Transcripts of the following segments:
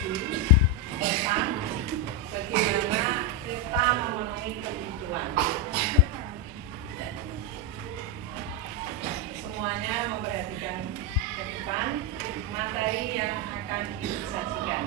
tentang bagaimana kita memenuhi kebutuhan. Semuanya memperhatikan ke depan materi yang akan disajikan.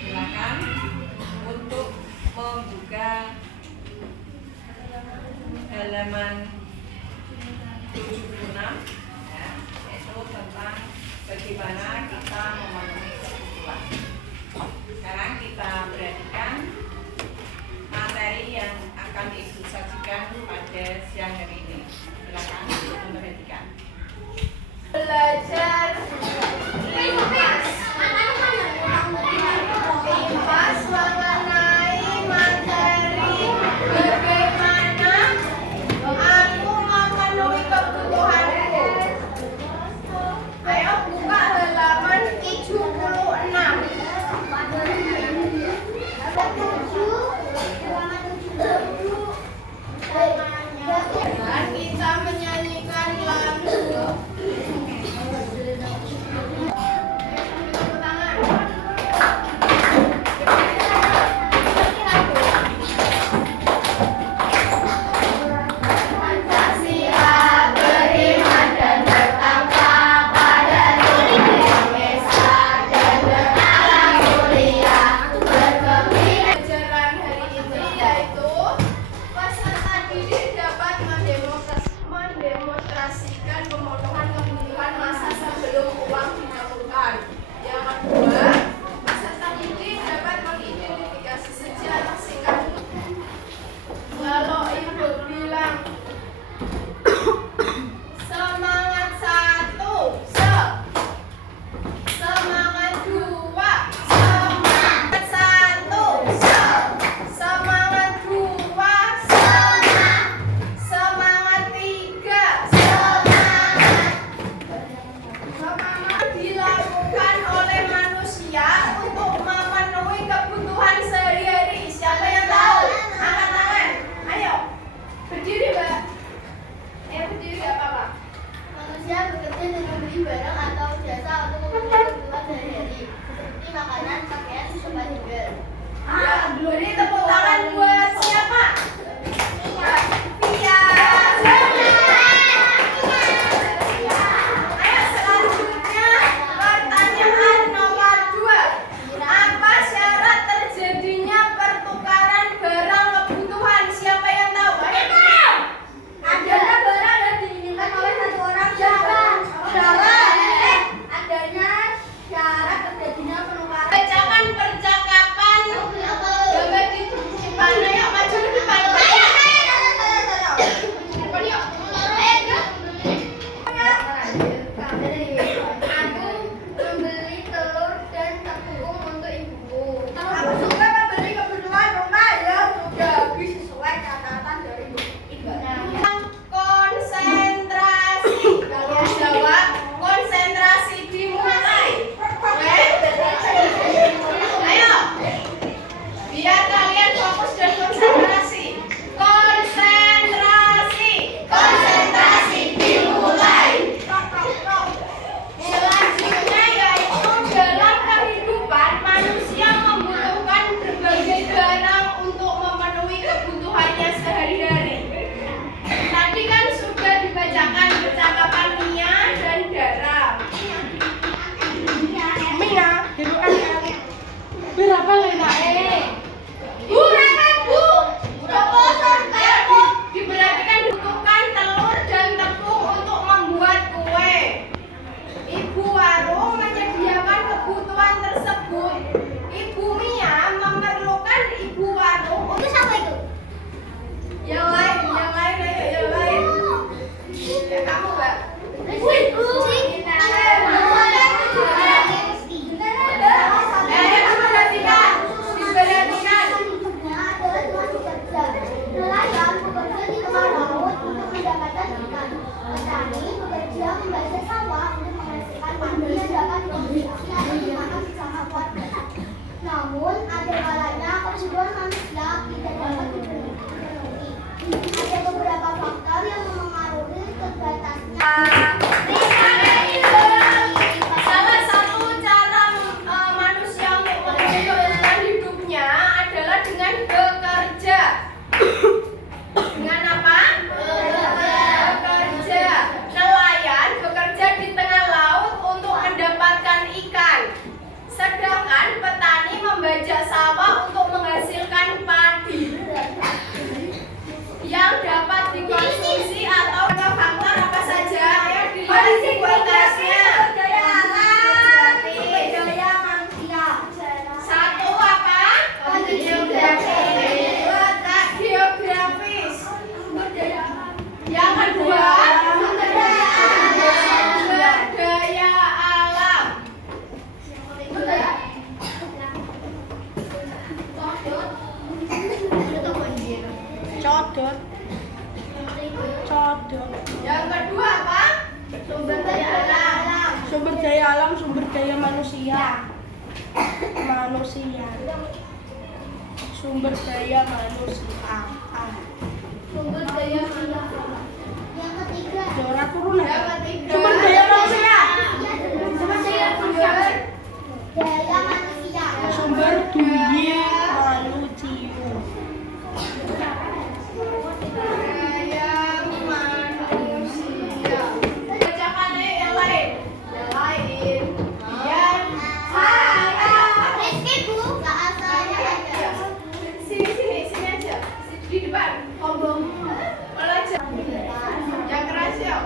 Silakan untuk membuka halaman 76 ya, yaitu tentang bagaimana kita memenuhi kebutuhan. Sekarang kita perhatikan materi yang akan Ibu sajikan pada siang hari ini. Silakan memperhatikan. Belajar limpas mengenai materi bagaimana aku memenuhi kebutuhanku. Ayo buka halaman 76. Dan kita menyanyikan lagu. Mendemonstrasikan pemenuhan kebutuhan masa sebelum uang ditemukan. Yang kedua, peserta didik dapat mengidentifikasi sejarah singkat. Kalau Ibu bilang semangat 1, semangat 2, semangat 1, semangat 2, semangat 3, semangat dilakukan oleh manusia untuk memenuhi kebutuhan sehari-hari. Siapa yang tahu? Angkat tangan. Ayo. Berdiri, Mbak. Berdiri gak apa-apa. Manusia bekerja dengan beli barang atau jasa untuk memenuhi kebutuhan sehari-hari, seperti makanan, pakaian, tempat tinggal. Ya, beri tepuk tangan buat siapa? Via. Ayo selanjutnya pertanyaan nomor 2. Apa syarat terjadinya pertukaran barang kebutuhan? Siapa yang tahu? Ayo. Adanya barang yang diinginkan oleh satu orang syarat. Adanya syarat terjadinya penukaran. Bacakan percakapan. Dapat disimpan. Ayo maju ke depan. Depan yuk. Aku membeli telur dan tepung untuk ibuku. Aku suka membeli kebutuhan rumah yang sudah habis sesuai catatan dari ibu. Konsentrasi. Kalian jawab. Konsentrasi dimulai. Ayo. Biar kalian fokus dan konsentrasi. Konsentrasi. Konsentrasi dimulai. Selanjutnya yaitu dalam kehidupan manusia membutuhkan berbagai barang untuk memenuhi kebutuhannya sehari-hari. Tadi kan sudah dibacakan percakapan Mia dan Dara. Mia, hidupkan kalian. Berapa lena? Bu, makan bu. Diperhatikan dibutuhkan telur dan tepung untuk membuat kue. Ibu warung menyediakan kebutuhan tersebut. Ibu Mia memerlukan ibu warung untuk Siapa itu? yang lain, ayo yang lain. Ya kamu, Mbak. Ayo diperhatikan. Nelayan bekerja di tengah laut untuk mendapatkan ikan. Petani bekerja membaca sawah untuk menghasilkan padi yang dapat dikonsumsi atau dimakan bersama keluarga. Namun, ada kalanya kebutuhan manusia tidak dapat dipenuhi. Ada beberapa faktor yang memengaruhi terbatasnya. daya alam, sumber daya manusia. Sumber daya manusia. Sumber daya manusia. Yang ketiga. Dora turun ya. Yang ketiga. Sumber daya manusia. Sumber daya manusia. Daya manusia. Sumber daya manusia. Bacakan yang lain. Rizky Bu, nggak asalnya aja. Sini aja. Di depan. Belajar. Yang keras ya.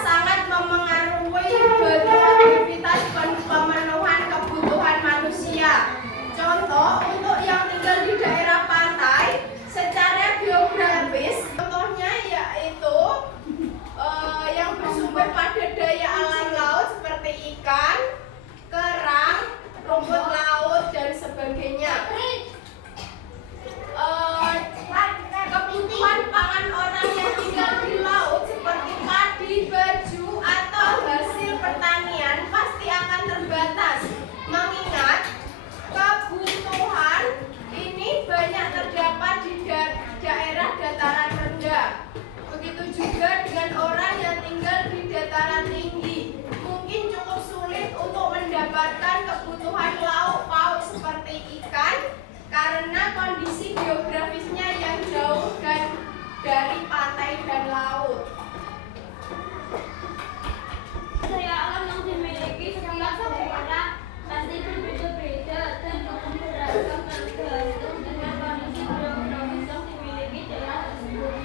Sangat memengaruhi bentuk aktivitas pemenuhan kebutuhan manusia. Contoh, untuk yang tinggal di daerah pantai, secara geografis, contohnya yaitu yang bersumber pada daya alam laut seperti ikan, kerang, rumput laut, dan sebagainya. Kebutuhan pangan orang yang tinggal di laut seperti padi, baju, atau hasil pertanian pasti akan terbatas, mengingat kebutuhan ini banyak terdapat di daerah dataran rendah. Begitu juga dengan orang yang tinggal di dataran tinggi, mungkin cukup sulit untuk mendapatkan kebutuhan lauk pauk seperti ikan karena kondisi geografisnya yang jauh dan dari pantai dan laut. Daya alam yang dimiliki setiap daerah pasti berbeda-beda dan cukup beragam tergantung dengan kondisi geografis yang dimiliki daerah tersebut.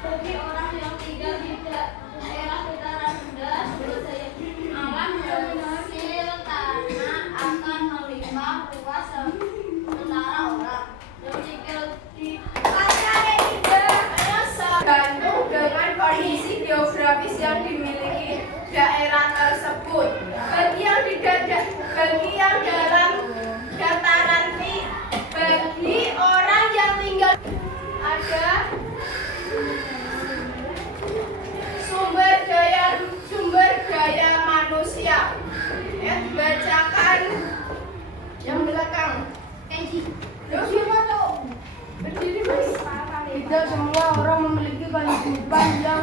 Bagi orang yang tinggal di daerah dataran rendah, sumber daya alam hasil tanah akan melimpah ruas sementara orang yang tinggal di Tergantung dengan kondisi geografis yang dimiliki daerah tersebut. Bagi yang dalam dataran tinggi, bagi orang yang tinggal ada sumber daya manusia. Ya, dibacakan yang belakang. Berdiri Mas. Tidak semua orang memiliki kehidupan yang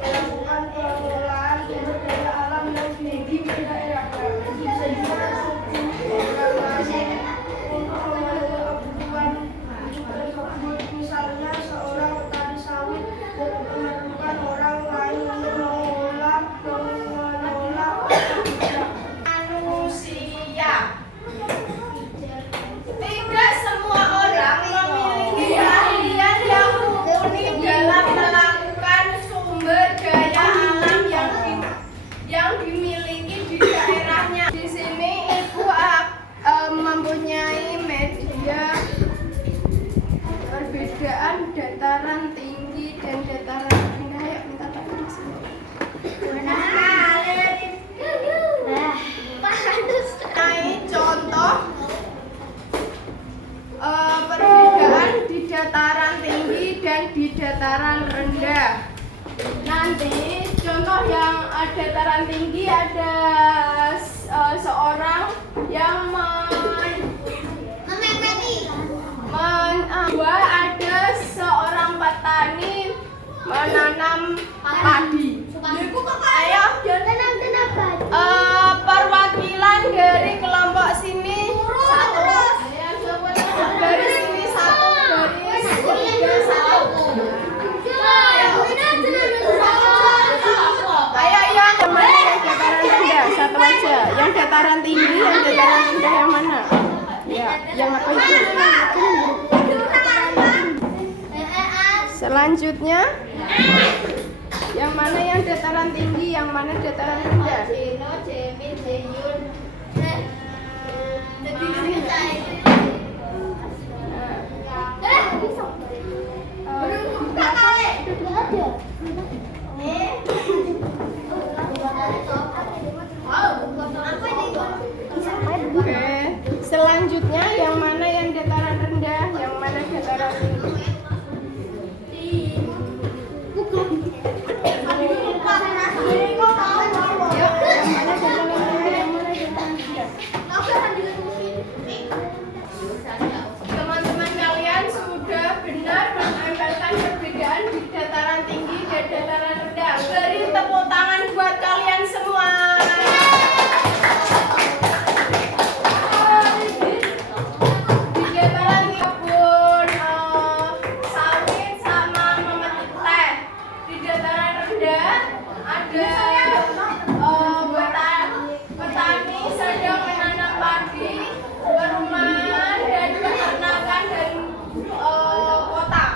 melakukan pengelolaan sumber daya alam yang tinggi di daerah. Bisa juga orang lain untuk memenuhi kebutuhan tersebut. Misalnya seorang petani sawit memerlukan orang lain untuk mengolah Manusia. Tidak semua orang memiliki keahlian yang mumpuni dalam melakukan sumber daya alam yang dimiliki di daerahnya. Di sini Ibu mempunyai media perbedaan dataran tinggi dan dataran rendah. Yuk minta tanya di sini. Contoh perbedaan di dataran tinggi dan di dataran rendah. Nanti contoh yang dataran tinggi ada seorang yang ada seorang petani menanam padi. Ayo, perwakilan dari kelompok sini satu, dari sini satu, dari sini satu. Ayo yang mana yang dataran rendah satu aja, yang dataran tinggi, yang dataran rendah yang mana? Ya, yang apa itu? Selanjutnya, yang mana yang dataran tinggi, yang mana dataran rendah? perbedaan di dataran tinggi dan dataran rendah. Beri tepuk tangan buat kalian semua. Di dataran kebun sawit sama memetik teh. Di dataran rendah ada petani sedang menanam padi, perumahan dan peternakan dan kota.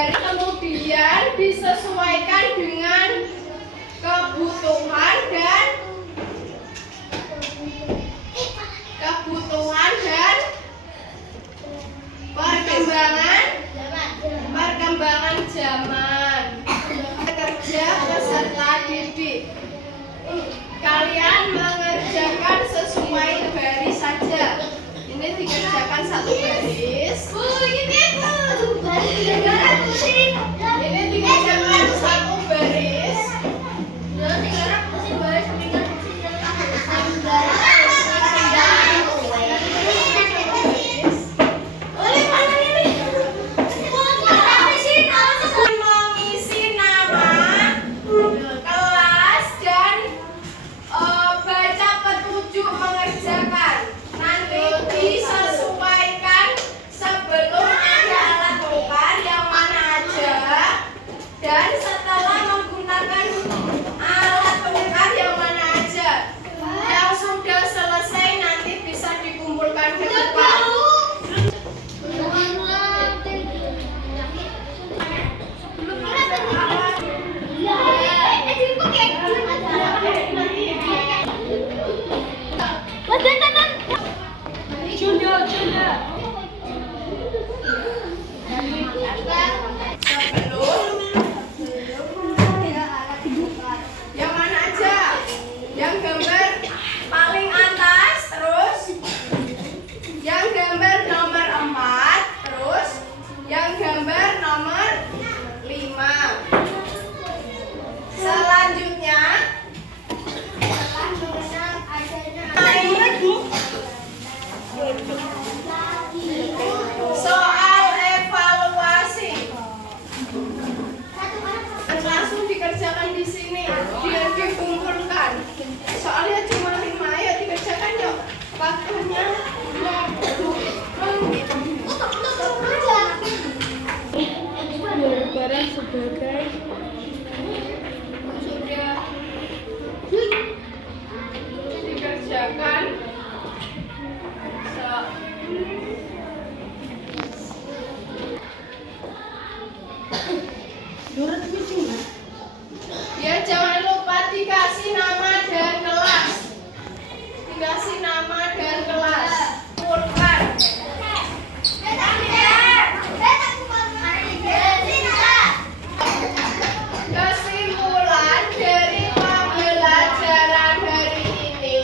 dari kemudian disesuaikan dengan kebutuhan dan perkembangan zaman. Kerja peserta didik. Kalian mengerjakan sesuai baris saja. Ini dikerjakan satu baris. Ini dikerjakan satu baris. Mengisi nama, kelas, dan baca petunjuk mengerjakan. Nanti disesuaikan sebelum Anda lakukan yang mana aja, dan setelah menggunakan alat tukar yang mana aja. Yang sudah selesai nanti bisa dikumpulkan ke depan. Yang mana aja? Yang gambar paling atas, terus yang gambar nomor 4, terus yang gambar nomor 5. Selanjutnya soal evaluasi. Langsung dikerjakan di sini, biar dikumpulkan. Soalnya cuma 5, ayo dikerjakan yuk. Waktunya barang sebagai sudah dikerjakan. Ya, jangan lupa dikasih nama dan kelas. Dikasih nama dan kelas. Kumpulkan. Kesimpulan dari pembelajaran hari ini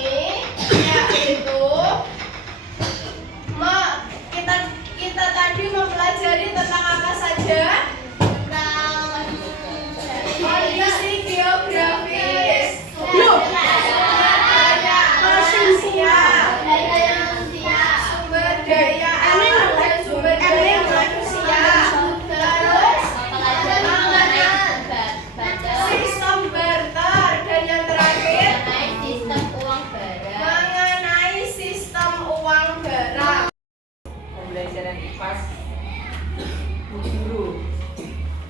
yaitu kita tadi mempelajari tentang apa saja? Kondisi geografis, daya manusia, sumber daya alam dan sumber daya manusia, terus sistem barter, dan yang terakhir mengenai sistem uang barang. Pembelajaran IPAS dulu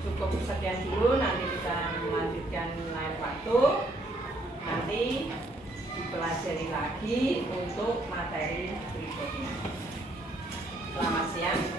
cukup sekian dulu, nanti kita melanjutkan lain waktu, nanti dipelajari lagi untuk materi berikutnya. Selamat siang.